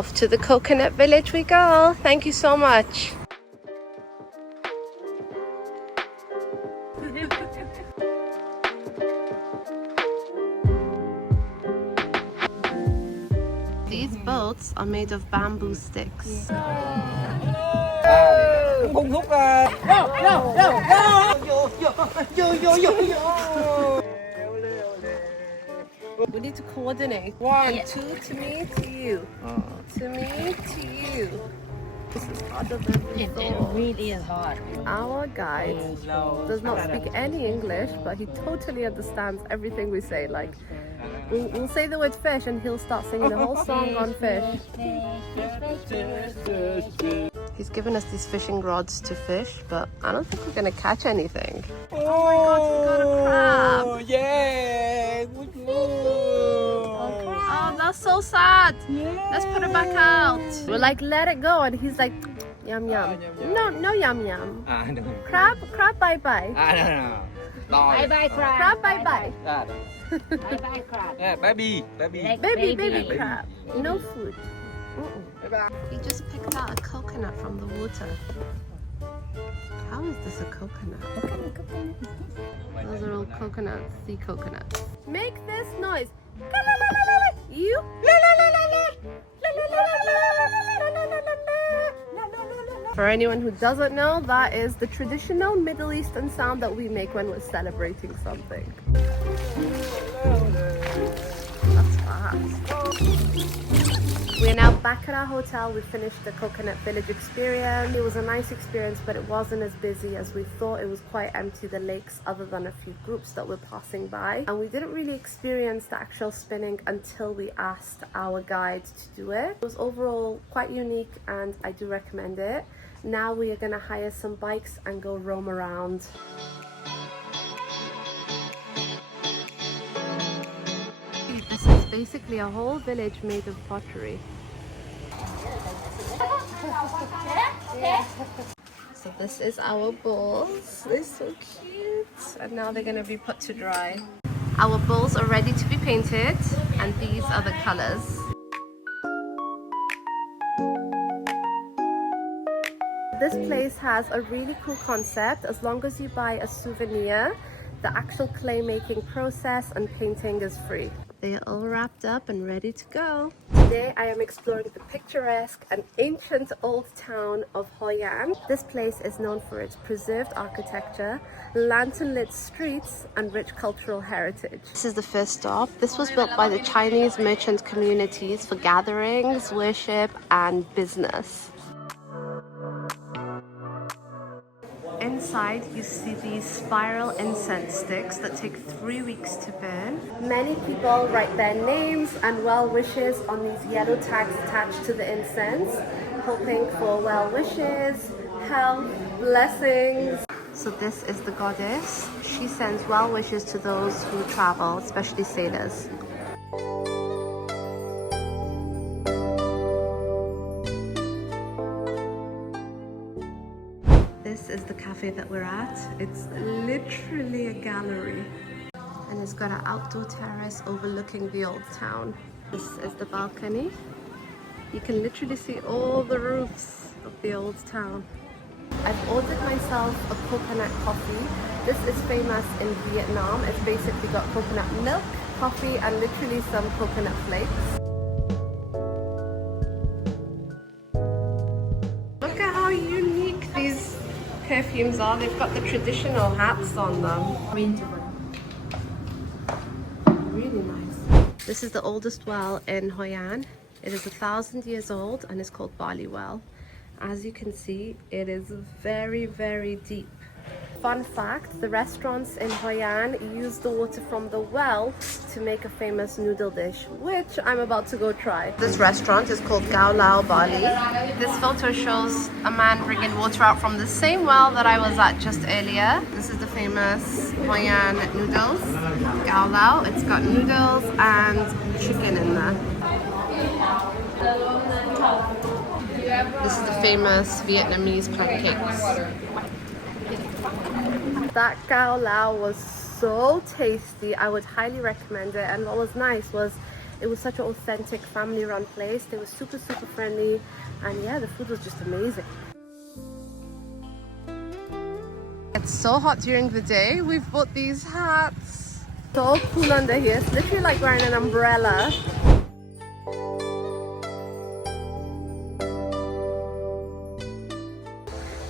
Off to the coconut village we go. Thank you so much. These boats are made of bamboo sticks. We need to coordinate. 1, 2 to me, to you. To me, to you. This is harder than we It thought. really is hard. Our guide does not speak any English, but he totally understands everything we say. Like, we'll say the word fish and he'll start singing a whole song on fish. He's given us these fishing rods to fish, but I don't think we're gonna catch anything. Oh my god, we got a crab! Yeah! Good Oh, that's so sad. Let's put it back out. We're like, let it go, and he's like, yum yum. No, no yum yum. No. Crab, bye bye. No. Bye bye crab. Crab, bye bye. Bye bye crab. Yeah, baby. Baby crab. No food. He just picked out a coconut from the water. How is this a coconut? Those are all coconuts, sea coconuts. Make this noise. You. For anyone who doesn't know, that is the traditional Middle Eastern sound that we make when we're celebrating something. That's fast. We're now back at our hotel. We finished the Coconut Village experience. It was a nice experience, but it wasn't as busy as we thought. It was quite empty, the lakes, other than a few groups that were passing by. And we didn't really experience the actual spinning until we asked our guide to do it. It was overall quite unique and I do recommend it. Now we are gonna hire some bikes and go roam around. This is basically a whole village made of pottery. So this is our bowls. They're so cute. And now they're going to be put to dry. Our bowls are ready to be painted, and these are the colors. This place has a really cool concept. As long as you buy a souvenir, the actual clay making process and painting is free. They are all wrapped up and ready to go. Today I am exploring the picturesque and ancient old town of Hoi An. This place is known for its preserved architecture, lantern-lit streets and rich cultural heritage. This is the first stop. This was built by the Chinese merchant communities for gatherings, worship and business. Inside you see these spiral incense sticks that take 3 weeks to burn. Many people write their names and well wishes on these yellow tags attached to the incense, hoping for well wishes, health, blessings. So this is the goddess. She sends well wishes to those who travel, especially sailors. This is the cafe that we're at. It's literally a gallery. And it's got an outdoor terrace overlooking the old town. This is the balcony. You can literally see all the roofs of the old town. I've ordered myself a coconut coffee. This is famous in Vietnam. It's basically got coconut milk, coffee, and literally some coconut flakes. Look at how unique these perfumes are. They've got the traditional hats on them. Really nice. This is the oldest well in Hoi An. It is 1,000 years old and it's called Barley Well. As you can see, it is very, very deep. Fun fact, the restaurants in Hoi An use the water from the well to make a famous noodle dish, which I'm about to go try. This restaurant is called Gao Lao Bali. This photo shows a man bringing water out from the same well that I was at just earlier. This is the famous Hoi An noodles, Gao Lao. It's got noodles and chicken in there. This is the famous Vietnamese pancakes. That Gao Lao was so tasty. I would highly recommend it. And what was nice was It was such an authentic family-run place. They were super friendly, and yeah, the food was just amazing. It's so hot during the day. We've bought these hats. So cool under here. It's literally like wearing an umbrella.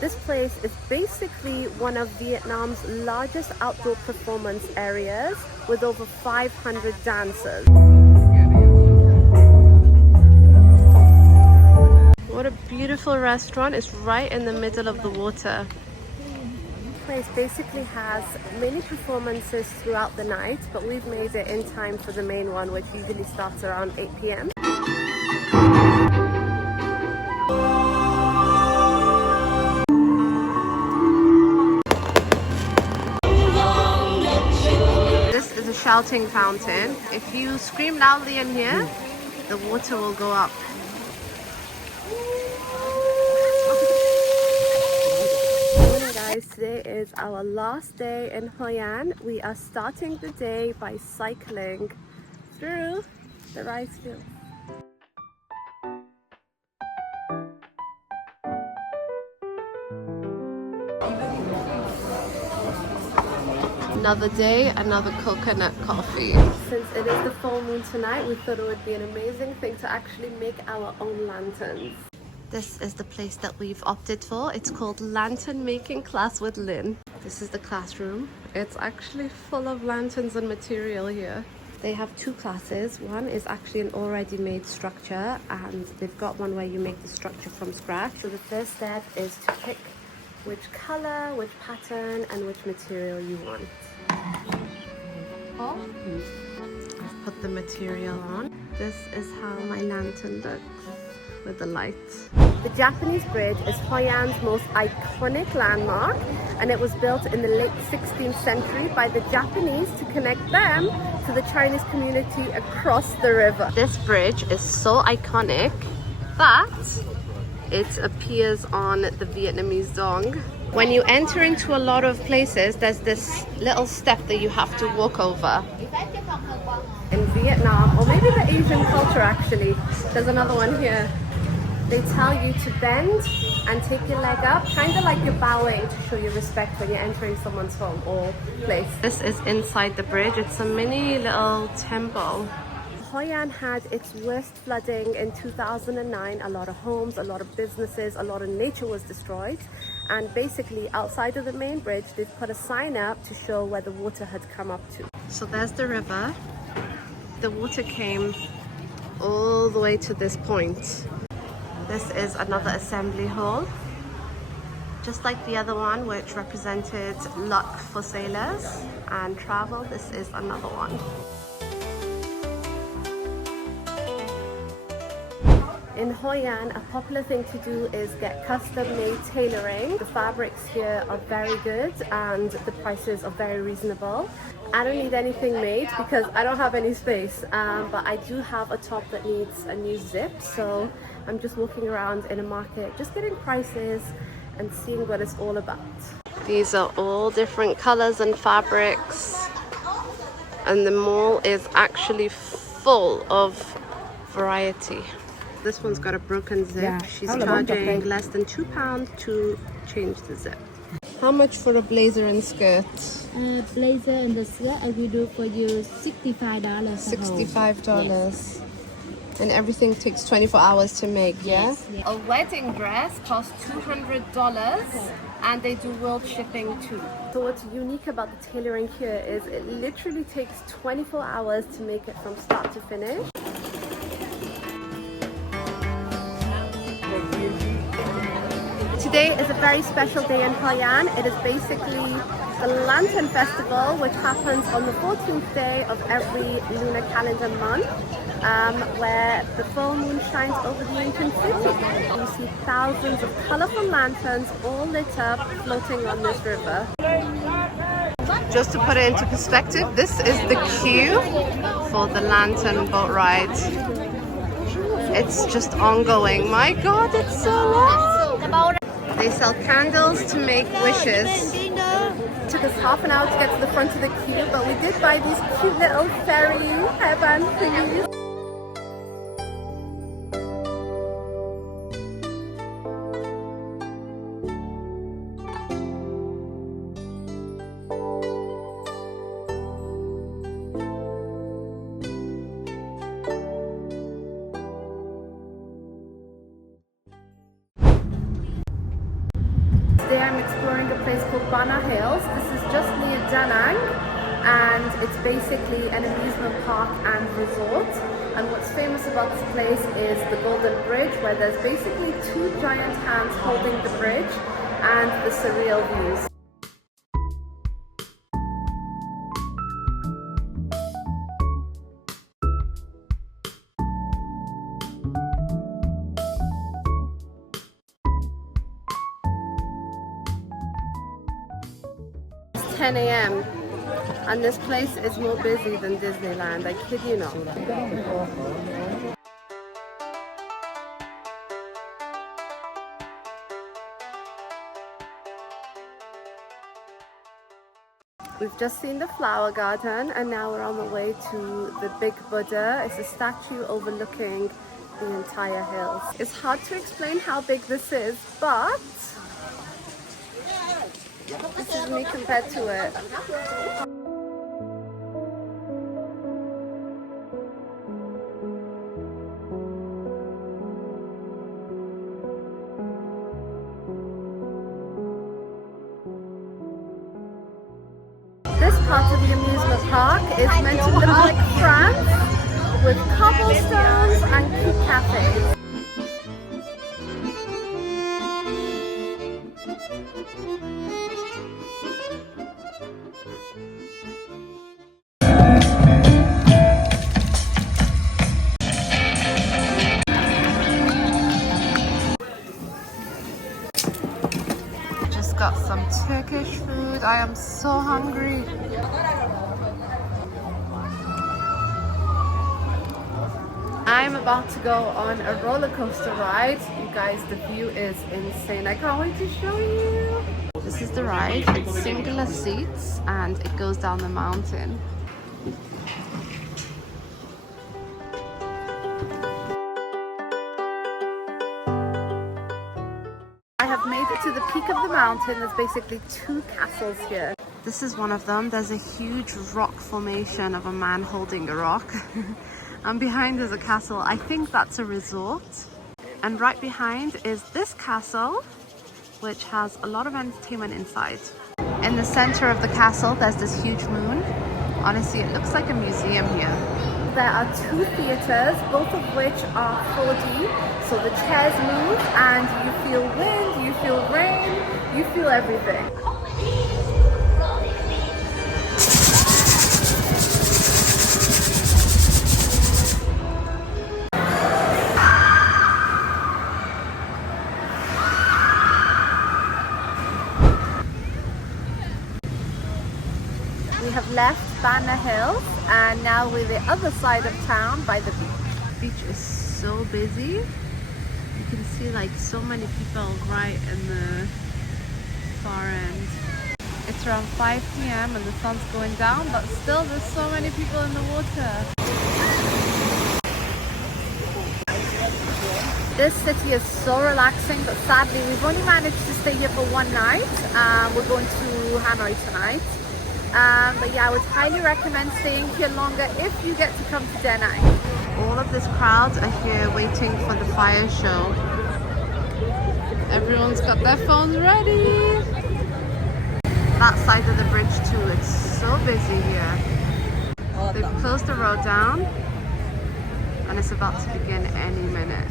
This place is basically one of Vietnam's largest outdoor performance areas with over 500 dancers. What a beautiful restaurant. It's right in the middle of the water. This place basically has many performances throughout the night, but we've made it in time for the main one, which usually starts around 8 p.m. This is a shouting fountain. If you scream loudly in here, the water will go up. Guys, today is our last day in Hoi An. We are starting the day by cycling through the rice fields. Another day, another coconut coffee. Since it is the full moon tonight, we thought it would be an amazing thing to actually make our own lanterns. This is the place that we've opted for. It's called Lantern Making Class with Lynn. This is the classroom. It's actually full of lanterns and material here. They have two classes. One is actually an already made structure, and they've got one where you make the structure from scratch. So the first step is to pick which color, which pattern, and which material you want. I've put the material on. This is how my lantern looks with the light. The Japanese bridge is Hoi An's most iconic landmark, and it was built in the late 16th century by the Japanese to connect them to the Chinese community across the river. This bridge is so iconic that it appears on the Vietnamese dong. When you enter into a lot of places, there's this little step that you have to walk over. In Vietnam, or maybe the Asian culture actually, there's another one here. They tell you to bend and take your leg up, kind of like you're bowing to show your respect when you're entering someone's home or place. This is inside the bridge. It's a mini little temple. Hoi An had its worst flooding in 2009. A lot of homes, a lot of businesses, a lot of nature was destroyed. And basically outside of the main bridge, they've put a sign up to show where the water had come up to. So there's the river. The water came all the way to this point. This is another assembly hall, just like the other one, which represented luck for sailors and travel. This is another one. In Hoi An, a popular thing to do is get custom-made tailoring. The fabrics here are very good and the prices are very reasonable. I don't need anything made because I don't have any space, but I do have a top that needs a new zip, so I'm just walking around in a market, just getting prices and seeing what it's all about. These are all different colors and fabrics, and the mall is actually full of variety. This one's got a broken zip. Yeah. She's charging less than £2 to change the zip. How much for a blazer and skirt? Blazer and the skirt, I will do for you $65. $65. Yes. And everything takes 24 hours to make, yeah? Yes, yes. A wedding dress costs $200 and they do world shipping too. So what's unique about the tailoring here is it literally takes 24 hours to make it from start to finish. Today is a very special day in Hoi An. It is basically the Lantern Festival, which happens on the 14th day of every lunar calendar month, where the full moon shines over the ancient city. You see thousands of colorful lanterns all lit up, floating on this river. Just to put it into perspective, this is the queue for the lantern boat ride. It's just ongoing. My God, it's so long! They sell candles to make wishes. It took us half an hour to get to the front of the queue, but we did buy these cute little fairy hairband thingies. Today I'm exploring a place called Bana Hills. This is just near Da Nang, and it's basically an amusement park and resort. And what's famous about this place is the Golden Bridge, where there's basically two giant hands holding the bridge, and the surreal views. It's 10 a.m. and this place is more busy than Disneyland, I kid you not. We've just seen the flower garden and now we're on the way to the big Buddha. It's a statue overlooking the entire hills. It's hard to explain how big this is, but this is me compared to it. This part of the amusement park is meant to look like France, with cobblestones and cute cafes. Just got some Turkish food. I am so hungry. I'm about to go on a roller coaster ride. You guys, the view is insane. I can't wait to show you. This is the ride. It's singular seats and it goes down the mountain. I have made it to the peak of the mountain. There's basically two castles here. This is one of them. There's a huge rock formation of a man holding a rock. And behind is a castle. I think that's a resort. And right behind is this castle, which has a lot of entertainment inside. In the center of the castle, there's this huge moon. Honestly, it looks like a museum here. There are two theaters, both of which are 4D. So the chairs move and you feel wind, you feel rain, you feel everything. We have left Bana Hills and now we're the other side of town by the beach. The beach is so busy. You can see like so many people right in the far end. It's around 5 p.m. and the sun's going down, but still there's so many people in the water. This city is so relaxing, but sadly we've only managed to stay here for one night. We're going to Hanoi tonight. But yeah, I would highly recommend staying here longer if you get to come to Da Nang. All of this crowd are here waiting for the fire show. Everyone's got their phones ready. That side of the bridge too, it's so busy here. They've closed the road down and it's about to begin any minute.